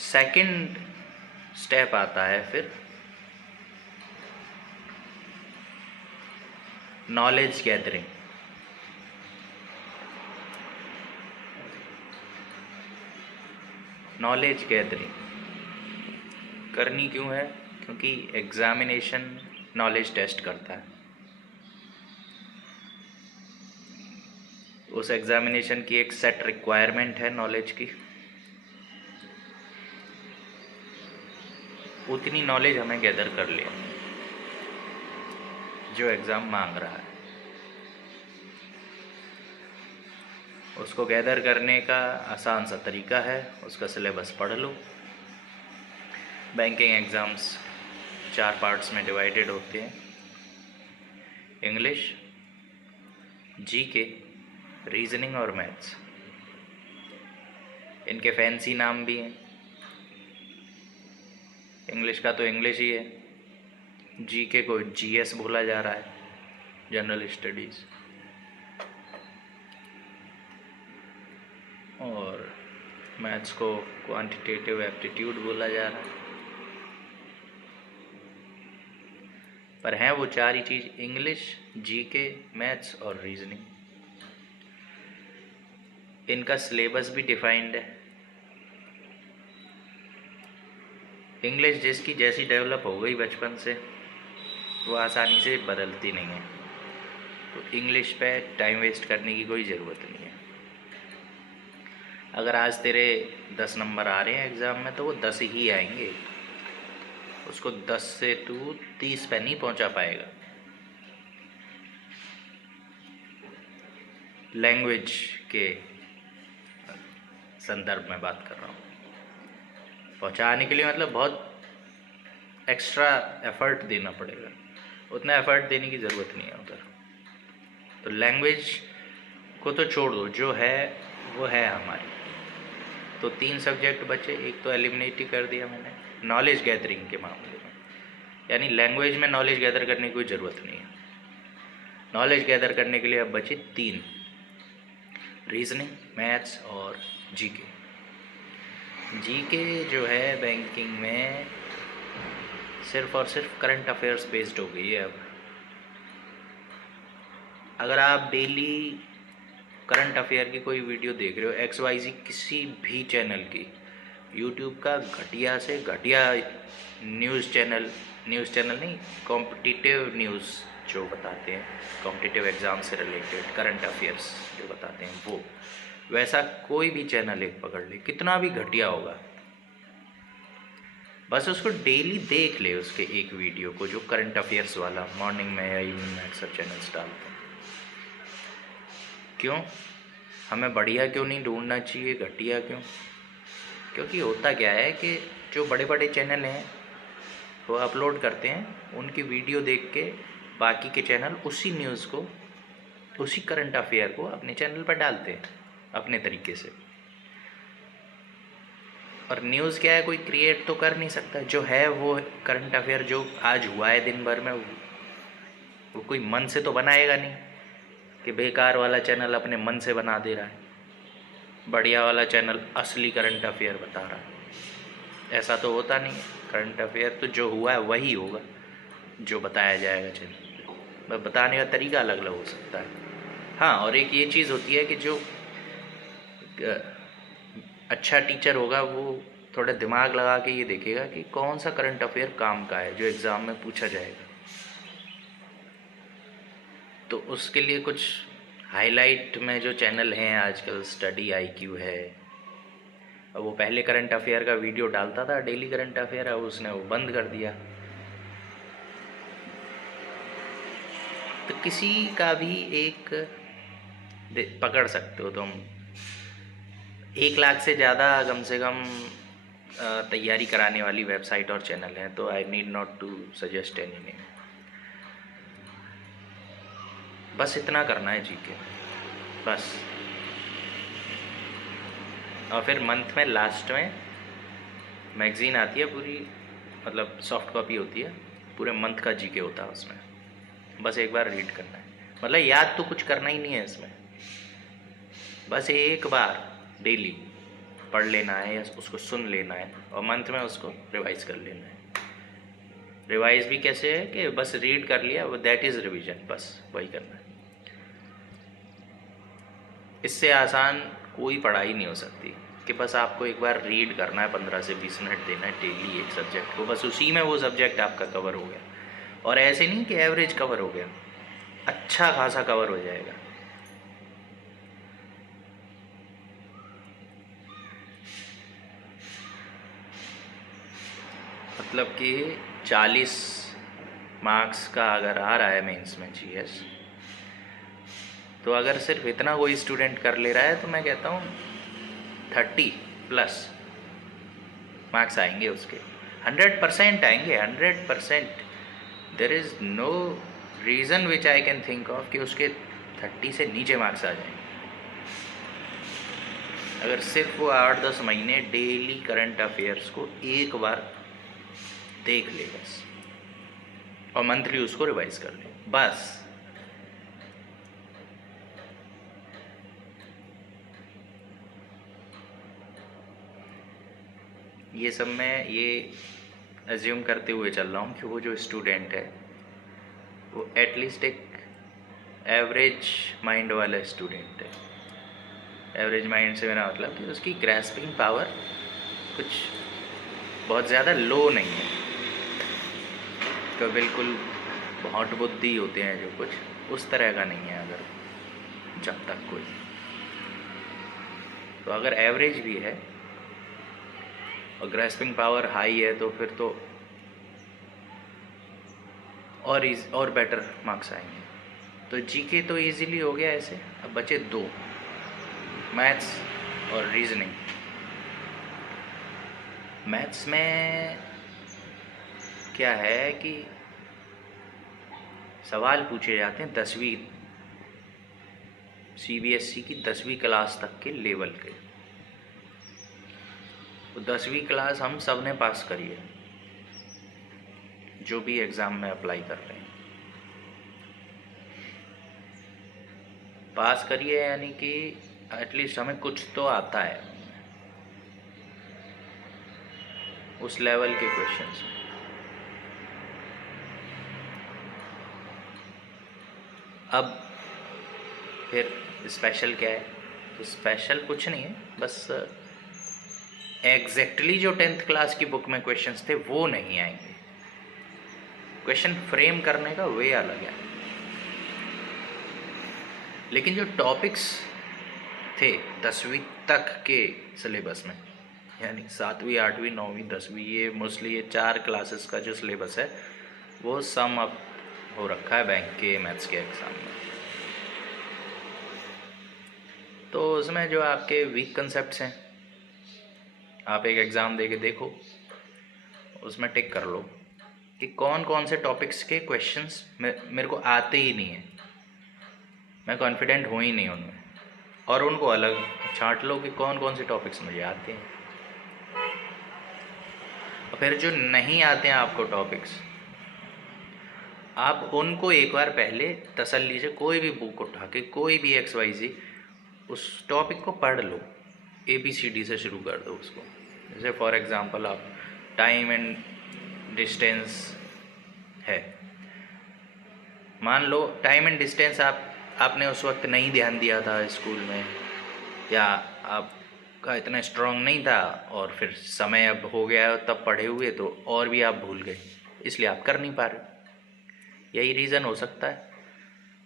Second step आता है फिर नॉलेज गैदरिंग। नॉलेज गैदरिंग करनी क्यों है? क्योंकि एग्जामिनेशन नॉलेज टेस्ट करता है। उस एग्जामिनेशन की एक सेट रिक्वायरमेंट है नॉलेज की, उतनी नॉलेज हमें गैदर कर लिया जो एग्ज़ाम मांग रहा है। उसको गैदर करने का आसान सा तरीका है, उसका सिलेबस पढ़ लो। बैंकिंग एग्ज़ाम्स 4 पार्ट्स में डिवाइडेड होते हैं: इंग्लिश, जीके, रीजनिंग और मैथ्स। इनके फैंसी नाम भी हैं। इंग्लिश का तो इंग्लिश ही है, जीके को जीएस बोला जा रहा है, जनरल स्टडीज़, और मैथ्स को क्वांटिटेटिव एप्टीट्यूड बोला जा रहा है। पर हैं वो 4 ही चीज़: इंग्लिश, जीके, मैथ्स और रीजनिंग। इनका सिलेबस भी डिफाइंड है। इंग्लिश जिसकी जैसी डेवलप हो गई बचपन से, वो आसानी से बदलती नहीं है, तो इंग्लिश पे टाइम वेस्ट करने की कोई ज़रूरत नहीं है। अगर आज तेरे 10 नंबर आ रहे हैं एग्ज़ाम में, तो वो 10 ही आएंगे, उसको 10 से तू 30 पे नहीं पहुंचा पाएगा। लैंग्वेज के संदर्भ में बात कर रहा हूँ। पहुंचाने के लिए मतलब बहुत एक्स्ट्रा एफर्ट देना पड़ेगा, उतना एफर्ट देने की ज़रूरत नहीं है उधर। तो लैंग्वेज को तो छोड़ दो, जो है वो है हमारी। तो 3 सब्जेक्ट बचे, एक तो एलिमिनेट ही कर दिया मैंने नॉलेज गैदरिंग के मामले में, यानी लैंग्वेज में नॉलेज गैदर करने की कोई ज़रूरत नहीं है। नॉलेज गैदर करने के लिए अब बचे 3: रीजनिंग, मैथ्स और जीके। जीके जो है बैंकिंग में सिर्फ और सिर्फ करंट अफेयर्स बेस्ड हो गई है। अब अगर आप डेली करंट अफेयर की कोई वीडियो देख रहे हो, XYZ किसी भी चैनल की, यूट्यूब का घटिया से घटिया न्यूज़ चैनल नहीं, कॉम्पिटिटिव न्यूज़ जो बताते हैं, कॉम्पिटिटिव एग्ज़ाम से रिलेटेड करंट अफेयर्स जो बताते हैं, वो वैसा कोई भी चैनल एक पकड़ ले, कितना भी घटिया होगा, बस उसको डेली देख ले, उसके एक वीडियो को जो करंट अफेयर्स वाला मॉर्निंग में या इवनिंग में अक्सर चैनल्स डालते हैं। क्यों? हमें बढ़िया क्यों नहीं ढूंढना चाहिए, घटिया क्यों? क्योंकि होता क्या है कि जो बड़े बड़े चैनल हैं वो अपलोड करते हैं, उनकी वीडियो देख के बाकी के चैनल उसी न्यूज़ को, उसी करंट अफेयर को अपने चैनल पर डालते हैं अपने तरीके से। और न्यूज़ क्या है, कोई क्रिएट तो कर नहीं सकता, जो है वो करंट अफेयर जो आज हुआ है दिन भर में, वो कोई मन से तो बनाएगा नहीं कि बेकार वाला चैनल अपने मन से बना दे रहा है, बढ़िया वाला चैनल असली करंट अफेयर बता रहा है। ऐसा तो होता नहीं है। करंट अफेयर तो जो हुआ है वही होगा जो बताया जाएगा चैनल पर, बताने का तरीका अलग अलग हो सकता है। हाँ, और एक ये चीज़ होती है कि जो अच्छा टीचर होगा वो थोड़ा दिमाग लगा के ये देखेगा कि कौन सा करंट अफेयर काम का है जो एग्ज़ाम में पूछा जाएगा, तो उसके लिए कुछ हाईलाइट में जो चैनल हैं आजकल, स्टडी IQ है, अब वो पहले करंट अफेयर का वीडियो डालता था, डेली करंट अफेयर, अब उसने वो बंद कर दिया। तो किसी का भी एक पकड़ सकते हो तुम, 1 लाख से ज़्यादा कम से कम तैयारी कराने वाली वेबसाइट और चैनल हैं, तो I need not to suggest any name. बस इतना करना है जीके, बस। और फिर मंथ में लास्ट में मैगज़ीन आती है पूरी, मतलब सॉफ्ट कॉपी होती है, पूरे मंथ का जीके होता है उसमें, बस एक बार रीड करना है। मतलब याद तो कुछ करना ही नहीं है इसमें, बस एक बार डेली पढ़ लेना है या उसको सुन लेना है और मंथ में उसको रिवाइज कर लेना है। रिवाइज भी कैसे है कि बस रीड कर लिया, वो दैट इज़ रिवीजन, बस वही करना है। इससे आसान कोई पढ़ाई नहीं हो सकती कि बस आपको एक बार रीड करना है, 15 से 20 मिनट देना है डेली एक सब्जेक्ट को, बस उसी में वो सब्जेक्ट आपका कवर हो गया। और ऐसे नहीं कि एवरेज कवर हो गया, अच्छा खासा कवर हो जाएगा। मतलब कि 40 मार्क्स का अगर आ रहा है मेंस में जीएस, तो अगर सिर्फ इतना कोई स्टूडेंट कर ले रहा है तो मैं कहता हूँ 30+ मार्क्स आएंगे उसके, 100% आएंगे, 100%। There is no reason which I can think of कि उसके 30 से नीचे मार्क्स आ जाएंगे अगर सिर्फ वो 8-10 महीने डेली करंट अफेयर्स को एक बार देख ले बस, और मंथली उसको रिवाइज कर ले बस। ये सब मैं ये एज्यूम करते हुए चल रहा हूँ कि वो जो स्टूडेंट है वो एटलीस्ट एक एवरेज माइंड वाला स्टूडेंट है। एवरेज माइंड से मेरा मतलब कि उसकी ग्रैस्पिंग पावर कुछ बहुत ज़्यादा लो नहीं है, तो बिल्कुल बहुत बुद्धि होते हैं जो कुछ उस तरह का नहीं है। अगर जब तक कोई, तो अगर एवरेज भी है और ग्रैस्पिंग पावर हाई है तो फिर तो और बेटर मार्क्स आएंगे। तो जीके तो इजीली हो गया ऐसे। अब बचे 2, मैथ्स और रीजनिंग। मैथ्स में क्या है कि सवाल पूछे जाते हैं 10वीं सीबीएसई की 10वीं क्लास तक के लेवल के। तो 10वीं क्लास हम सब ने पास करी है जो भी एग्ज़ाम में अप्लाई कर रहे हैं, पास करिए, यानी कि एटलीस्ट हमें कुछ तो आता है उस लेवल के क्वेश्चंस। अब फिर स्पेशल क्या है? तो स्पेशल कुछ नहीं है, बस एग्जैक्टली जो 10th क्लास की बुक में क्वेश्चंस थे वो नहीं आएंगे। क्वेश्चन फ्रेम करने का वे अलग है, लेकिन जो टॉपिक्स थे 10वीं तक के सिलेबस में, यानी 7वीं 8वीं 9वीं 10वीं, ये मोस्टली ये 4 क्लासेस का जो सिलेबस है वो सम अप हो रखा है बैंक के मैथ्स के एग्ज़ाम में। तो उसमें जो आपके वीक कंसेप्ट्स हैं, आप एक एग्ज़ाम दे के देखो, उसमें टिक कर लो कि कौन कौन से टॉपिक्स के क्वेश्चंस मेरे को आते ही नहीं हैं, मैं कॉन्फिडेंट हूँ ही नहीं उनमें, और उनको अलग छांट लो कि कौन कौन से टॉपिक्स मुझे आते हैं। और फिर जो नहीं आते हैं आपको टॉपिक्स, आप उनको एक बार पहले तसल्ली से कोई भी बुक उठा के कोई भी XYZ उस टॉपिक को पढ़ लो, ABCD से शुरू कर दो उसको। जैसे फॉर एग्ज़ाम्पल आप टाइम एंड डिस्टेंस है, मान लो टाइम एंड डिस्टेंस आपने उस वक्त नहीं ध्यान दिया था स्कूल में, या आपका इतना स्ट्रांग नहीं था, और फिर समय अब हो गया तब पढ़े हुए तो और भी आप भूल गए, इसलिए आप कर नहीं पा रहे। यही रीज़न हो सकता है,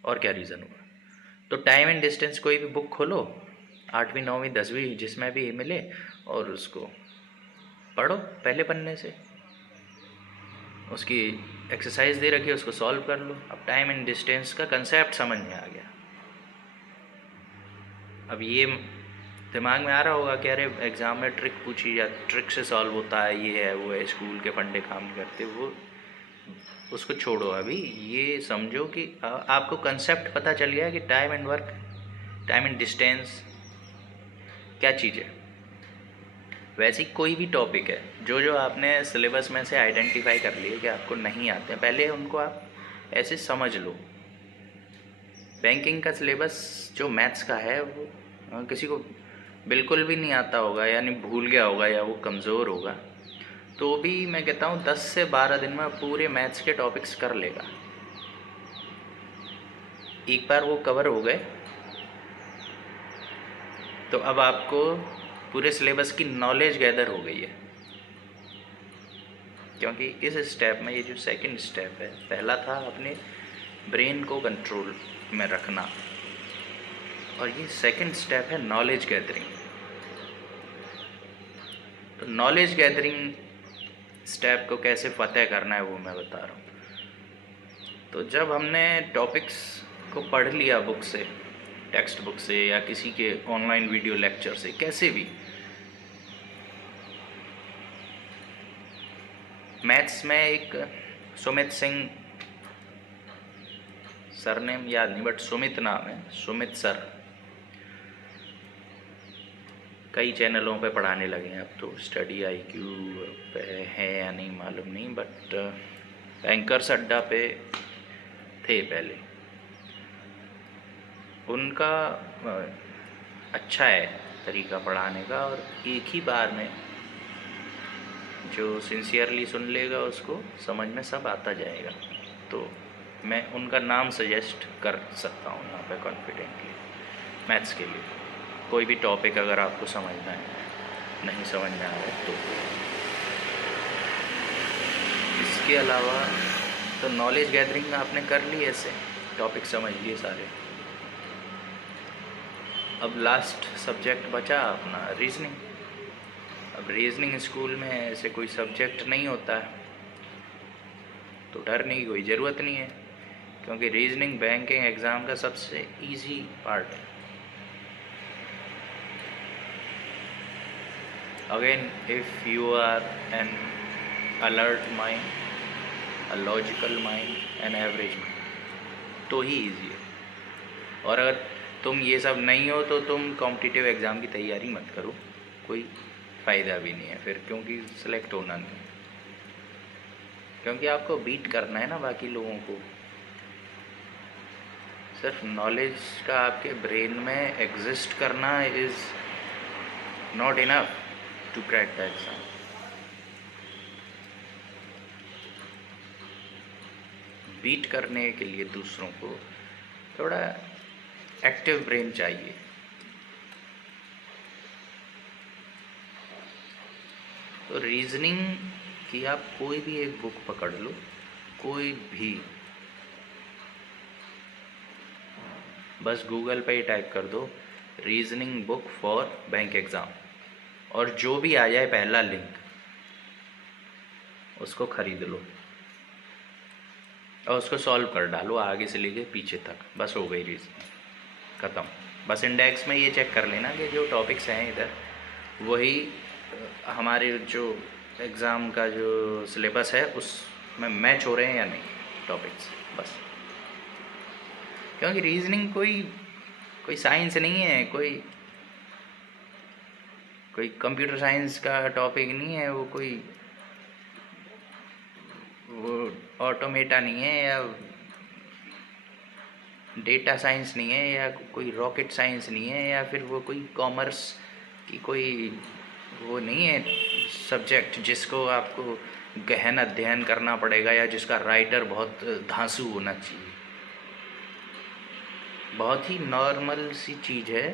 और क्या रीज़न होगा? तो टाइम एंड डिस्टेंस कोई भी बुक खोलो, 8वीं 9वीं 10वीं जिसमें भी मिले, और उसको पढ़ो पहले पन्ने से, उसकी एक्सरसाइज दे रखी है उसको सॉल्व कर लो। अब टाइम एंड डिस्टेंस का कंसेप्ट समझ में आ गया। अब ये दिमाग में आ रहा होगा कि अरे एग्ज़ाम में ट्रिक पूछी या ट्रिक से सॉल्व होता है, ये है वो है, स्कूल के फंडे काम नहीं करते, वो उसको छोड़ो। अभी ये समझो कि आपको कंसेप्ट पता चल गया कि time and work, time and distance क्या चीज़ है। वैसे ही कोई भी टॉपिक है जो आपने सिलेबस में से आइडेंटिफाई कर लिए कि आपको नहीं आते हैं, पहले उनको आप ऐसे समझ लो। बैंकिंग का सिलेबस जो मैथ्स का है वो किसी को बिल्कुल भी नहीं आता होगा, यानी भूल गया होगा या वो कमज़ोर होगा, तो भी मैं कहता हूँ 10 से 12 दिन में पूरे मैथ्स के टॉपिक्स कर लेगा। एक बार वो कवर हो गए तो अब आपको पूरे सिलेबस की नॉलेज गैदर हो गई है। क्योंकि इस स्टेप में, ये जो सेकंड स्टेप है, पहला था अपने ब्रेन को कंट्रोल में रखना, और ये सेकंड स्टेप है नॉलेज गैदरिंग। तो नॉलेज गैदरिंग स्टेप को कैसे फतेह करना है वो मैं बता रहा हूँ। तो जब हमने टॉपिक्स को पढ़ लिया बुक से, टेक्स्ट बुक से या किसी के ऑनलाइन वीडियो लेक्चर से, कैसे भी, मैथ्स में एक सुमित सिंह, सरनेम याद नहीं बट सुमित नाम है, सुमित सर, कई चैनलों पे पढ़ाने लगे हैं अब तो, स्टडी IQ पे है या नहीं मालूम नहीं, बट एंकर्स अड्डा पे थे पहले। उनका अच्छा है तरीका पढ़ाने का, और एक ही बार में जो सिंसियरली सुन लेगा उसको समझ में सब आता जाएगा। तो मैं उनका नाम सजेस्ट कर सकता हूँ यहाँ पे कॉन्फिडेंटली, मैथ्स के लिए। कोई भी टॉपिक अगर आपको समझना है, नहीं समझ में आ रहा है तो। इसके अलावा तो नॉलेज गैदरिंग आपने कर ली, ऐसे टॉपिक समझ लिए सारे। अब लास्ट सब्जेक्ट बचा अपना रीजनिंग। अब रीजनिंग स्कूल में ऐसे कोई सब्जेक्ट नहीं होता है, तो डरने की कोई ज़रूरत नहीं है, क्योंकि रीजनिंग बैंकिंग एग्ज़ाम का सबसे इजी पार्ट है। Again, if you are an alert mind, a logical mind, an average mind, तो ही ईजी है। और अगर तुम ये सब नहीं हो तो तुम कॉम्पिटिटिव एग्ज़ाम की तैयारी मत करो, कोई फ़ायदा भी नहीं है फिर, क्योंकि सेलेक्ट होना नहीं, क्योंकि आपको बीट करना है ना बाकी लोगों को। सिर्फ नॉलेज का आपके ब्रेन में एग्जिस्ट करना is not enough to crack the exam. Beat करने के लिए दूसरों को थोड़ा एक्टिव ब्रेन चाहिए। तो रीजनिंग की आप कोई भी एक बुक पकड़ लो, कोई भी, बस गूगल पे ही टाइप कर दो reasoning book for bank exam, और जो भी आ जाए पहला लिंक उसको ख़रीद लो और उसको सॉल्व कर डालो आगे से लेके पीछे तक, बस हो गई रीजनिंग ख़त्म। बस इंडेक्स में ये चेक कर लेना कि जो टॉपिक्स हैं इधर वही हमारे जो एग्ज़ाम का जो सिलेबस है उसमें मैच हो रहे हैं या नहीं टॉपिक्स, बस। क्योंकि रीजनिंग कोई साइंस नहीं है, कोई कंप्यूटर साइंस का टॉपिक नहीं है, वो ऑटोमेटा नहीं है, या डेटा साइंस नहीं है, या कोई रॉकेट साइंस नहीं है, या फिर वो कोई कॉमर्स की कोई वो नहीं है सब्जेक्ट जिसको आपको गहन अध्ययन करना पड़ेगा, या जिसका राइटर बहुत धांसू होना चाहिए। बहुत ही नॉर्मल सी चीज़ है।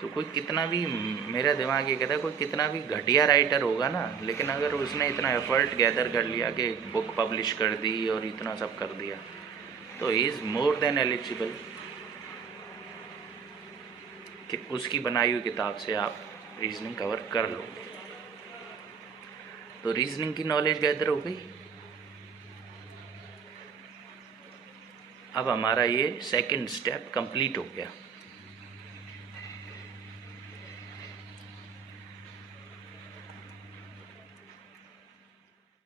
तो कोई कितना भी, मेरा दिमाग ये कहता है, कोई कितना भी घटिया राइटर होगा ना, लेकिन अगर उसने इतना एफर्ट गैदर कर लिया कि बुक पब्लिश कर दी और इतना सब कर दिया, तो he is more than eligible कि उसकी बनाई हुई किताब से आप रीजनिंग कवर कर लो। तो रीजनिंग की नॉलेज गैदर हो गई। अब हमारा ये सेकंड स्टेप कंप्लीट हो गया।